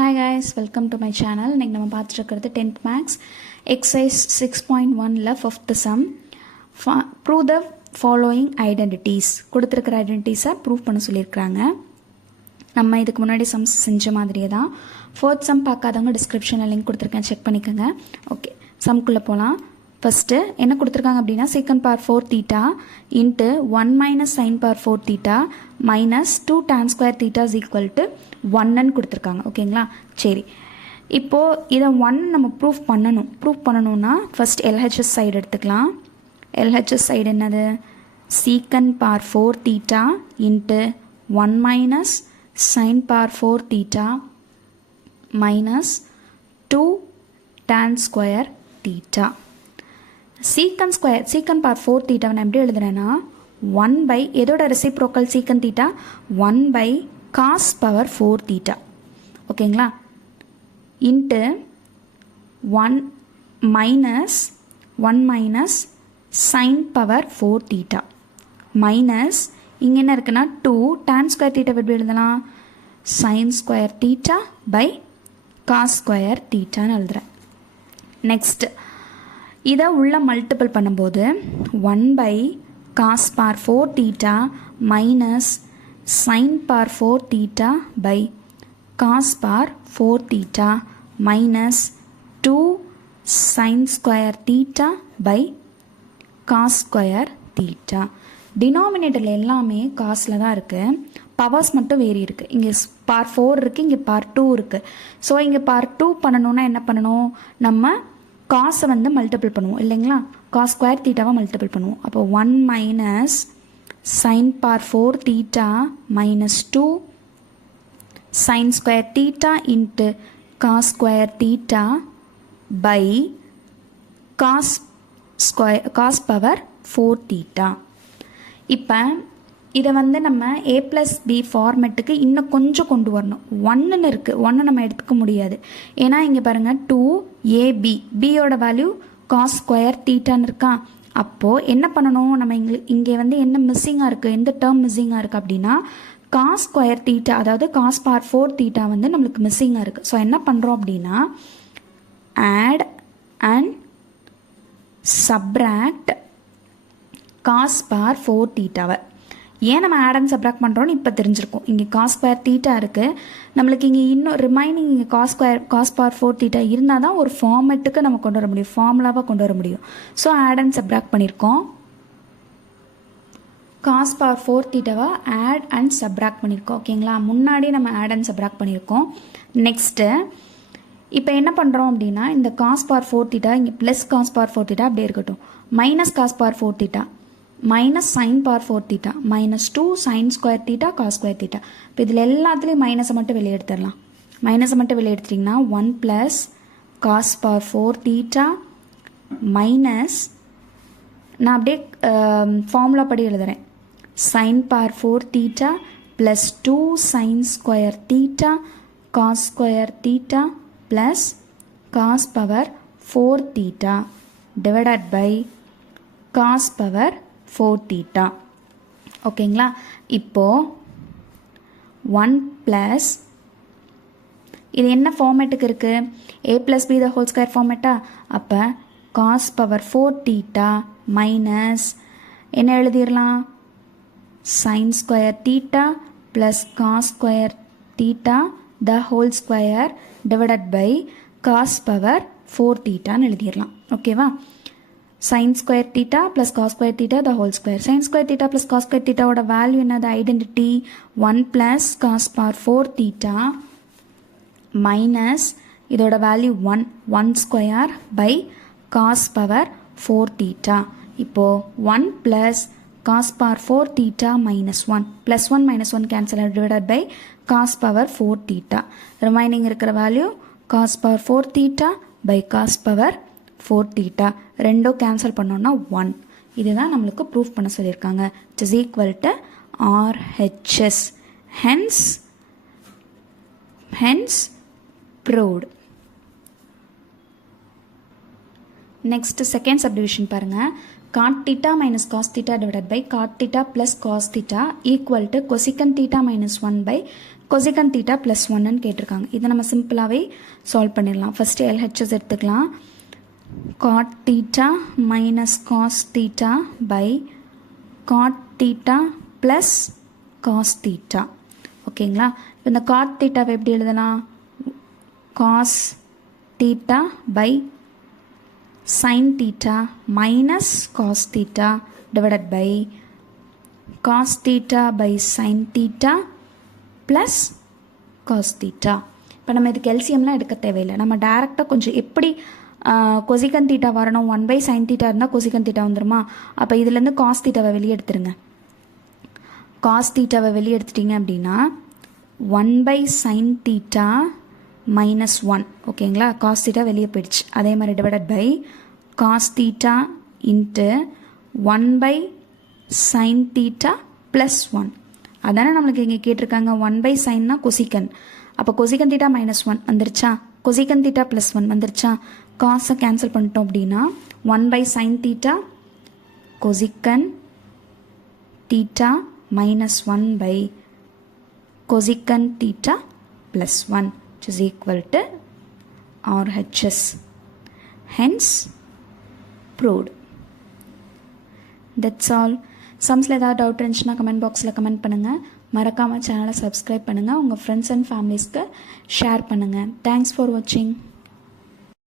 Hi guys, welcome to my channel. இன்னைக்கு நம்ம பார்த்துட்டு 10th maths exercise 6.1ல fifth sum prove the following identities. கொடுத்திருக்கிற ஐடென்டிட்டிஸை prove பண்ண சொல்லியிருக்காங்க. நம்ம இதுக்கு முன்னாடி சம்ஸ் செஞ்ச மாதிரியே தான். ஃபோர்த் சம் பார்க்காதவங்க டிஸ்கிரிப்ஷனில் லிங்க் கொடுத்துருக்கேன், செக் பண்ணிக்கோங்க. ஓகே, சம்குள்ளே போகலாம். ஃபஸ்ட்டு என்ன கொடுத்துருக்காங்க அப்படின்னா secant power 4 theta into 1 minus sin power 4 theta minus 2 tan square theta is equal to 1ன்னு கொடுத்துருக்காங்க. ஓகேங்களா? சரி, இப்போது இதை 1 நம்ம ப்ரூவ் பண்ணணும்னா ஃபஸ்ட் LHS சைடு எடுத்துக்கலாம். LHS சைடு என்னது? secant power 4 theta into 1 minus sin power 4 theta minus 2 tan square theta. secant power 4 theta நான் எப்படி எழுதுறேன்னா 1 by எதோட reciprocal secant theta 1 by cos power 4 theta. ஓகேங்களா? Into 1 minus sin power 4 theta minus இங்கே என்ன இருக்குன்னா 2 tan square theta எப்படி எழுதலாம்? sin square theta by cos square theta எழுதுறேன். நெக்ஸ்ட் இதை உள்ள மல்டிபிள் பண்ணும்போது 1 by cos power 4 theta minus sin power 4 theta by cos power 4 theta minus 2 sin square theta by cos square theta. டினாமினேட்டரில் எல்லாமே காஸில் தான் இருக்குது, பவர்ஸ் மட்டும் வேரி இருக்குது. இங்கே பார் 4 இருக்குது, இங்கே பார் 2 இருக்குது. ஸோ இங்கே பார் 2 பண்ணணுன்னா என்ன பண்ணணும்? நம்ம காஸை வந்து மல்டிபிள் பண்ணுவோம் இல்லைங்களா? காஸ் ஸ்கொயர் தீட்டாவை மல்டிபிள் பண்ணுவோம். அப்போ 1 minus sin power 4 theta minus 2 sin square theta into cos square theta by cos power 4 theta. இப்போ இதை வந்து நம்ம a+b ஃபார்மெட்டுக்கு இன்னும் கொஞ்சம் கொண்டு வரணும். 1ன்னு இருக்குது, 1 நம்ம எடுத்துக்க முடியாது. ஏன்னா இங்கே பாருங்கள் 2ab, பியோட வேல்யூ cos ஸ்கொயர் தீட்டான்னு இருக்கா. அப்போது என்ன பண்ணணும்? நம்ம இங்கே வந்து என்ன மிஸ்ஸிங்காக இருக்குது, எந்த டேர்ம் மிஸ்ஸிங்காக இருக்குது அப்படின்னா cos ஸ்கொயர் தீட்டா, அதாவது cos power 4 தீட்டா வந்து நம்மளுக்கு மிஸ்ஸிங்காக இருக்குது. ஸோ என்ன பண்ணுறோம் அப்படின்னா add and subtract cos power 4 தீட்டாவை. ஏன் நம்ம ஆட் அண்ட் சப்ராக்ட் பண்ணுறோன்னு இப்போ தெரிஞ்சிருக்கும். இங்கே காஸ் ஸ்கொயர் தீட்டா இருக்குது, நம்மளுக்கு இங்கே இன்னும் ரிமைனிங் இங்கே காஸ் பவர் 4 தீட்டா இருந்தால் தான் ஒரு ஃபார்மெட்டுக்கு நம்ம கொண்டு வர முடியும், ஃபார்முலாவாக கொண்டு வர முடியும். ஸோ ஆட் அண்ட் சப்ராக்ட் பண்ணியிருக்கோம். காஸ் பவர் 4 தீட்டாவை ஆட் அண்ட் சப்ராக்ட் பண்ணியிருக்கோம். ஓகேங்களா? முன்னாடி நம்ம ஆட் அண்ட் சப்ராக்ட் பண்ணியிருக்கோம். நெக்ஸ்ட்டு இப்போ என்ன பண்ணுறோம் அப்படின்னா இந்த காஸ் பவர் 4 தீட்டா இங்கே ப்ளஸ் காஸ் பவர் 4 தீட்டா அப்படியே இருக்கட்டும், minus cos power 4 theta minus sine power 4 theta minus 2 sine square theta cos square theta. இப்போ இதில் எல்லாத்துலேயும் மைனஸை மட்டும் வெளியே எடுத்துடலாம். மைனஸை மட்டும் வெளியே எடுத்துட்டிங்கன்னா 1 plus cos power 4 theta minus, நான் அப்படியே ஃபார்முலா படி எழுதுகிறேன், sine power 4 theta plus 2 sine square theta cos square theta plus cos power 4 theta divided by cos power 4 theta. ஓகேங்களா? இப்போது 1 ப்ளஸ் இது என்ன ஃபார்மேட்டுக்கு இருக்குது? a+b த ஹோல் ஸ்கொயர் ஃபார்மேட்டா. அப்போ காஸ் பவர் 4 theta மைனஸ் என்ன எழுதிடலாம்? Sine square theta plus cos square theta the whole square divided by cos power 4 தீட்டான்னு எழுதிடலாம். ஓகேவா? sin square theta plus cos square theta the whole square. sin square theta plus cos square theta ஓட value என்னது? Identity 1 plus cos power 4 theta minus இதோட value 1 square by cos power 4 theta. இப்போது 1 plus cos power 4 theta minus 1 plus 1 minus 1 cancel divided by cos power 4 theta. remaining இருக்கிற value cos power 4 theta by cos power 4 theta. ரெண்டும் cancel பண்ணோன்னா 1. இதுதான் நம்மளுக்கு proof பண்ண சொல்லியிருக்காங்க. It is equal to RHS. hence proved. Next second subdivision பாருங்கள். cot theta minus cos theta divided by cot theta plus cos theta equal to cosecant theta minus 1 by cosec theta plus ஒன்னு கேட்டிருக்காங்க. இதை நம்ம சிம்பிளாகவே solve பண்ணிடலாம். First LHS எடுத்துக்கலாம். Cot theta minus cos theta by cot theta plus cos theta. ஓகேங்களா? இப்போ இந்த காட் தீட்டாவை எப்படி எழுதலாம்? Cos theta by sine theta minus cos theta divided by cos theta by sine theta plus cos theta. இப்போ நம்ம இதுக்கு எல்சிஎம்லாம் எடுக்க தேவையில்லை. நம்ம டேரெக்டாக கொஞ்சம் எப்படி கொசிகன் தீட்டா வரணும், 1/sin தீட்டா இருந்தால் கொசிகன் தீட்டா வந்துடுமா? அப்போ இதுலேருந்து காஸ் தீட்டாவை வெளியே எடுத்துருங்க. காஸ் தீட்டாவை வெளியே எடுத்துட்டிங்க அப்படின்னா 1/sin தீட்டா மைனஸ் 1. ஓகேங்களா? காஸ் தீட்டா வெளியே போயிடுச்சு. அதே மாதிரி divided by cos theta into 1/sin theta plus 1. அதானே நம்மளுக்கு இங்கே கேட்டிருக்காங்க. 1/sinனா கொசிகன். அப்போ கொசிகன் தீட்டா மைனஸ் 1 வந்துருச்சா? கொசிகன் தீட்டா ப்ளஸ் 1 வந்துருச்சா? காசை கேன்சல் பண்ணிட்டோம் அப்படின்னா 1/sin theta cosec theta minus 1 cosec theta plus 1 which is equal to RHS. Hence proved. That's all. சம்ஸில் ஏதாவது டவுட் இருந்துச்சுன்னா கமெண்ட் பாக்ஸில் கமெண்ட் பண்ணுங்கள். மறக்காமல் சேனலை சப்ஸ்கிரைப் பண்ணுங்கள். உங்கள் ஃப்ரெண்ட்ஸ் அண்ட் ஃபேமிலிஸ்க்கு ஷேர் பண்ணுங்கள். தேங்க்ஸ் ஃபார் வாட்சிங்.